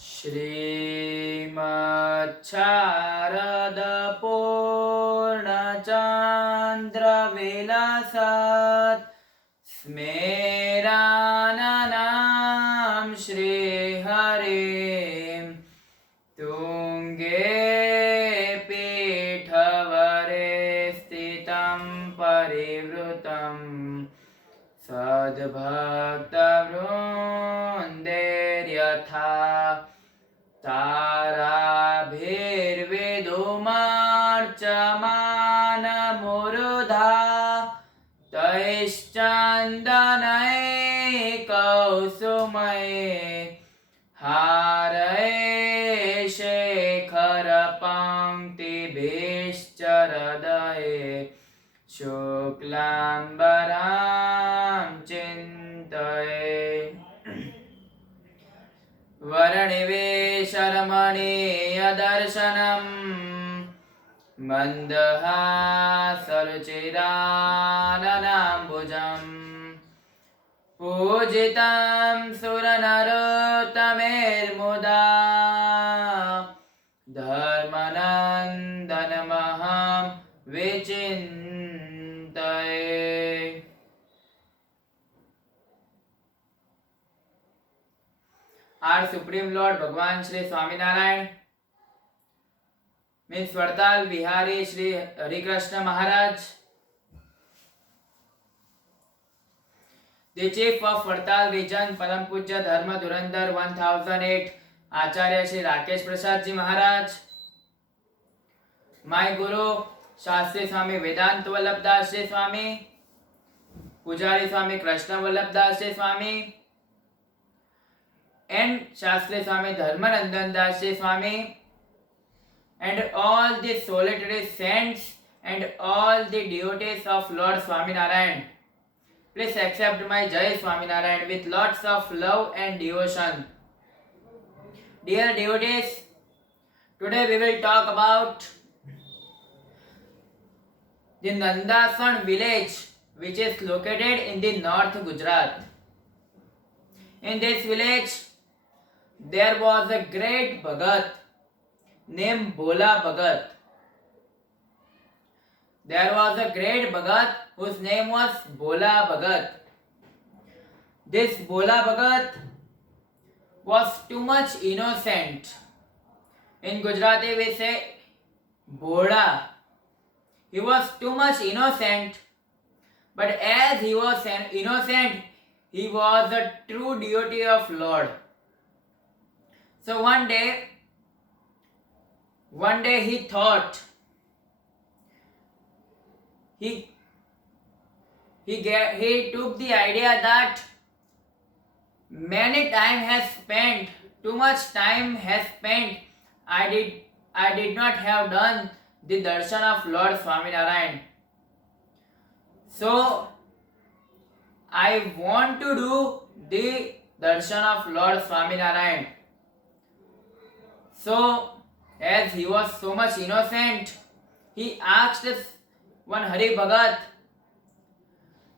श्रीमच्छारदपूर्णचन्द्रविलसत् स्मेराननां श्रीहरिं तुङ्गे पीठवरे स्थितं परिवृतं सद्भक्तवृन्दैर्यथा ताराभिर्विधुमार्चमानमुरुधा तैश्चन्दनैकौसुमये हारये शेखरपङ्क्तिभिश्चरदये शुक्लाम्बरां चिन्तये वरनिवेशरमणीयदर्शनम् मन्दहासरुचिराननाम्बुजम् पूजितं सुरनरोत्तमैर्मुदा धर्मनन्दनमहं विचिन्तये। Our supreme lord Bhagwan Shri Swaminarayan means Vadtal Bihari Shri Harikrishna Maharaj, the chief of Vadtal region, Param Pujya Dharma Dhurandhar 1008 Acharya Shri Rakesh Prasad ji Maharaj, my guru Shastri स्वामी वेदांत वल्लभ दास जी स्वामी, पुजारी स्वामी कृष्ण वल्लभ दास जी स्वामी, and Shastri Swami Dharmanandan Das Ji Swami, and all the solitary saints and all the devotees of Lord Swaminarayan. Please accept my Jai Swaminarayan with lots of love and devotion. Dear devotees, today we will talk about the Nandasan village, which is located in the North Gujarat. In this village, there was a great Bhagat named Bhola Bhagat. There was a great Bhagat whose name was Bhola Bhagat. This Bhola Bhagat was too much innocent. In Gujarati we say Bhola. He was too much innocent, but as he was innocent, he was a true devotee of Lord. So one day he thought, he took the idea that too much time has spent, I did not have done the darshan of Lord Swaminarayan. So I want to do the darshan of Lord Swaminarayan. So, as he was so much innocent, he asked one Hari Bhagat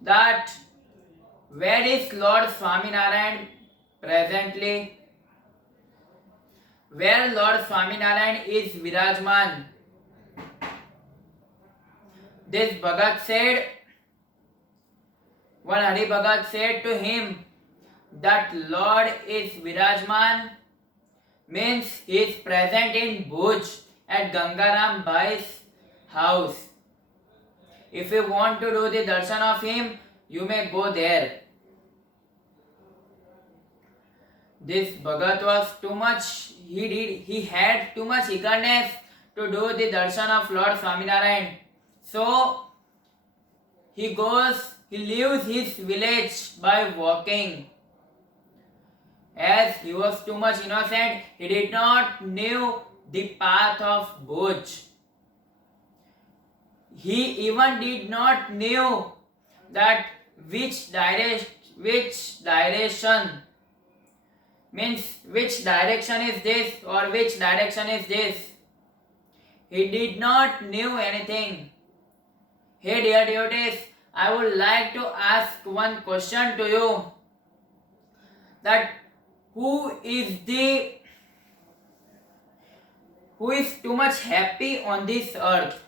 that where is Lord Swaminarayan presently? Where Lord Swaminarayan is Virajman? This Bhagat said, one Hari Bhagat said to him that Lord is Virajman means he is present in Bhuj at Gangaram Bhai's house. If you want to do the darshan of him, you may go there. This Bhagat was too much, he had too much eagerness to do the darshan of Lord Swaminarayan. So he leaves his village by walking. As he was too much innocent, he did not know the path of Bhuj. He even did not know that which direction means which direction is this or which direction is this. He did not know anything. Hey dear devotees, I would like to ask one question to you, that who is the who is too much happy on this earth?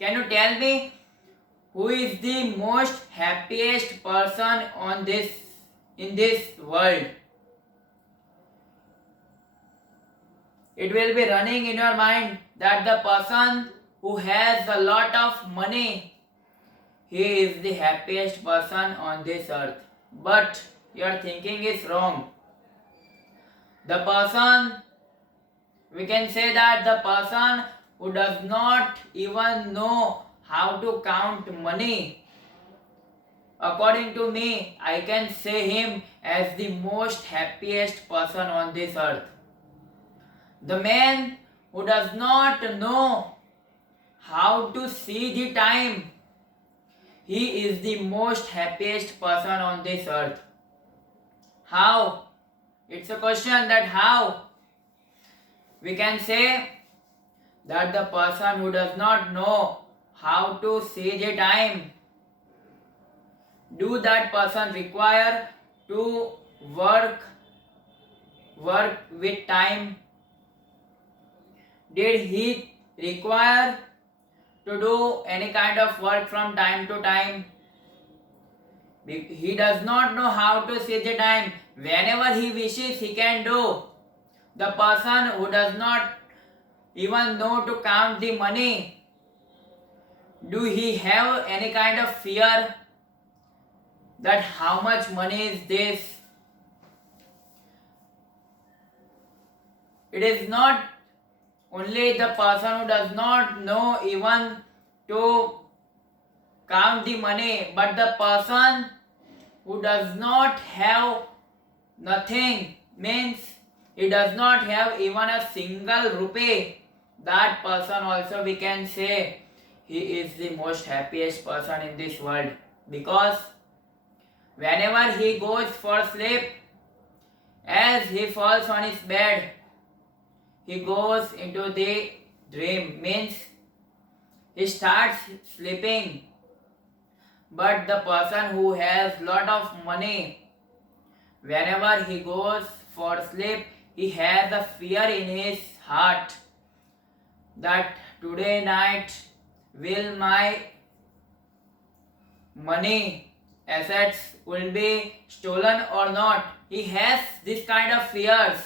Can you tell me who is the most happiest person on this in this world? It will be running in your mind that the person who has a lot of money, he is the happiest person on this earth. But your thinking is wrong. The person, we can say that the person who does not even know how to count money, according to me, I can say him as the most happiest person on this earth. The man who does not know how to see the time, he is the most happiest person on this earth. How? It's a question that how? We can say that the person who does not know how to see the time, do that person require to work with time? Did he require to do any kind of work from time to time? He does not know how to see the time. Whenever he wishes, he can do. The person who does not even know to count the money, do he have any kind of fear that how much money is this? It is not only the person who does not know even to count the money, but the person who does not have nothing, means he does not have even a single rupee, that person also we can say he is the most happiest person in this world. Because whenever he goes for sleep, as he falls on his bed, he goes into the dream, means he starts sleeping. But the person who has lot of money, whenever he goes for sleep, he has a fear in his heart that today night will my money, assets will be stolen or not. He has this kind of fears.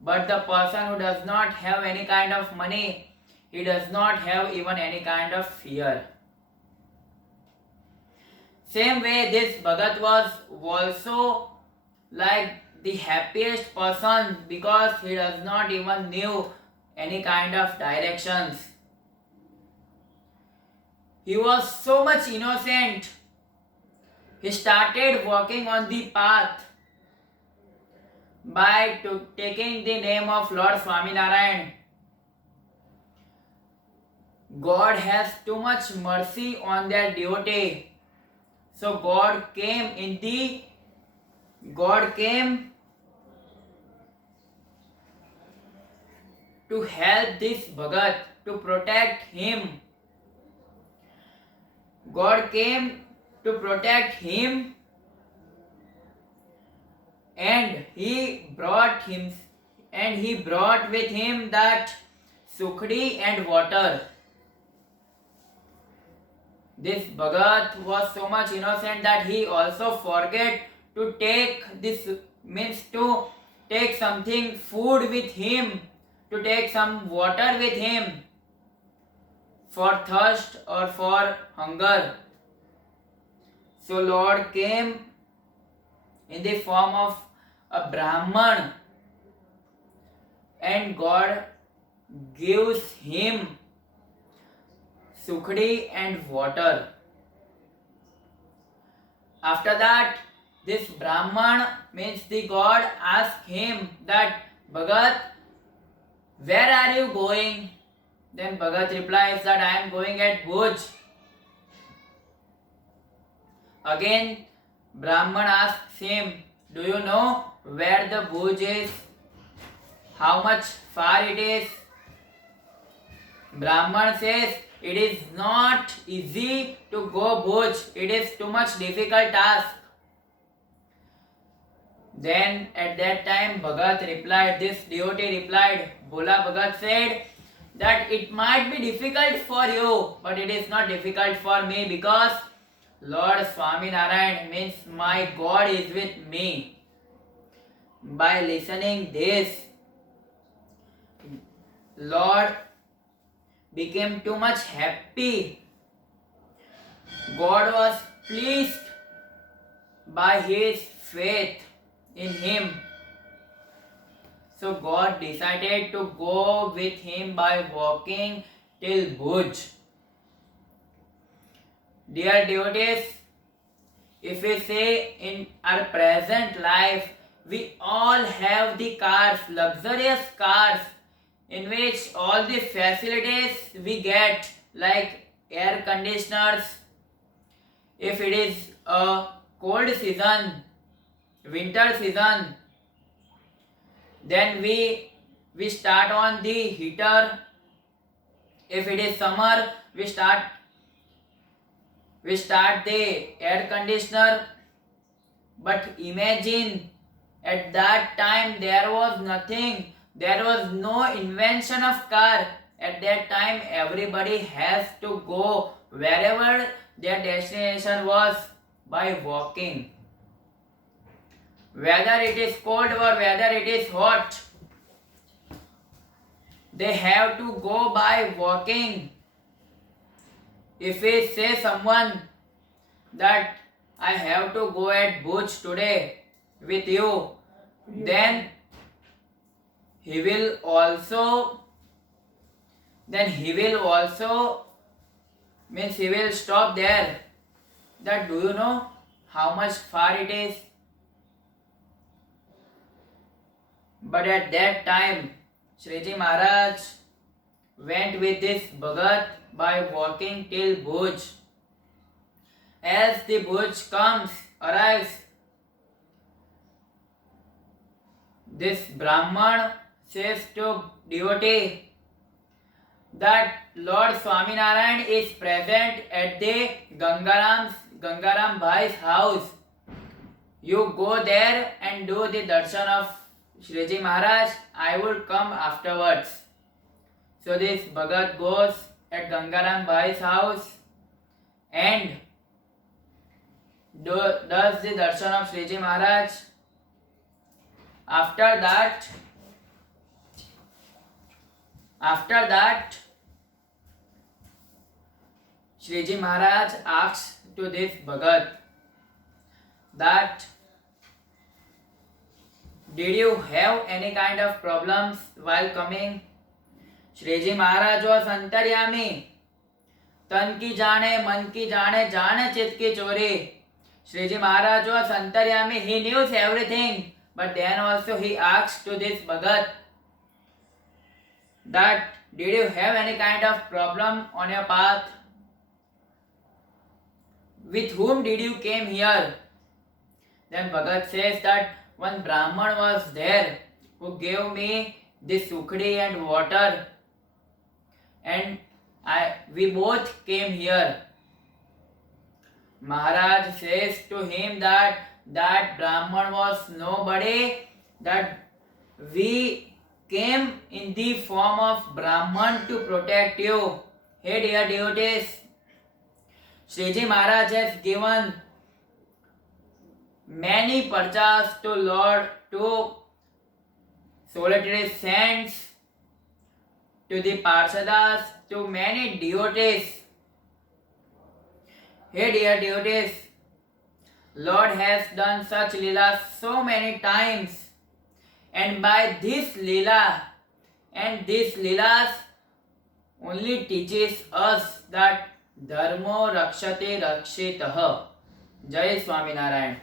But the person who does not have any kind of money, he does not have even any kind of fear. Same way, this Bhagat was also like the happiest person because he does not even knew any kind of directions. He was so much innocent. He started walking on the path by taking the name of Lord Swaminarayan. God has too much mercy on their devotee. So God came to help this Bhagat, to protect him. God came to protect him, and he brought with him that sukhdi and water. This Bhagat was so much innocent that he also forget to take this, means to take something food with him, to take some water with him for thirst or for hunger. So Lord came in the form of a Brahman, and God gives him sukhdi and water. After that, this Brahman, means the God, asked him that, Bhagat, where are you going? Then Bhagat replies that I am going at Bhuj. Again, Brahman asks him, do you know where the Bhuj is? How much far it is? Brahman says, it is not easy to go Bhuj. It is too much difficult task. Then at that time Bhagat replied, this devotee replied, Bhola Bhagat said that it might be difficult for you, but it is not difficult for me because Lord Swami Narayan means my God is with me. By listening this, Lord became too much happy. God was pleased by his faith in him. So God decided to go with him by walking till Bhuj. Dear devotees, if we say in our present life, we all have the cars, luxurious cars, in which all the facilities we get, like air conditioners. If it is a cold season, winter season, then we start on the heater. If it is summer, we start the air conditioner. But imagine, at that time there was nothing, there was no invention of car. At that time everybody has to go wherever their destination was by walking. Whether it is cold or whether it is hot, they have to go by walking. If we say someone that I have to go at Bhuj today with you, then he will also means he will stop there. That do you know how much far it is? But at that time Shriji Maharaj went with this Bhagat by walking till Bhuj. As the Bhuj arrives, this Brahman says to devotee that Lord Swaminarayan is present at the Gangaram Bhai's house. You go there and do the darshan of Shriji Maharaj. I will come afterwards. So this Bhagat goes at Gangaram Bhai's house and does the darshan of Shriji Maharaj. After that, Shriji Maharaj asks to this Bhagat that, did you have any kind of problems while coming? Shriji Maharaj was antaryami. तन की जाने, मन की जाने, जाने चित की चोरी. Shriji Maharaj was antaryami. He knew everything. But then also he asked to this Bhagat that, did you have any kind of problem on your path? With whom did you came here? Then Bhagat says that one Brahman was there who gave me this sukhdi and water, and we both came here. Maharaj says to him that Brahman was nobody, that we came in the form of Brahman to protect you. Hey dear devotees, Shriji Maharaj has given many parchas to Lord, to solitary saints, to the Parshadas, to many devotees. Hey dear devotees, Lord has done such leelas so many times, and by this leela and these leelas only teaches us that dharmo rakshate rakshitah. Jai Swaminarayan.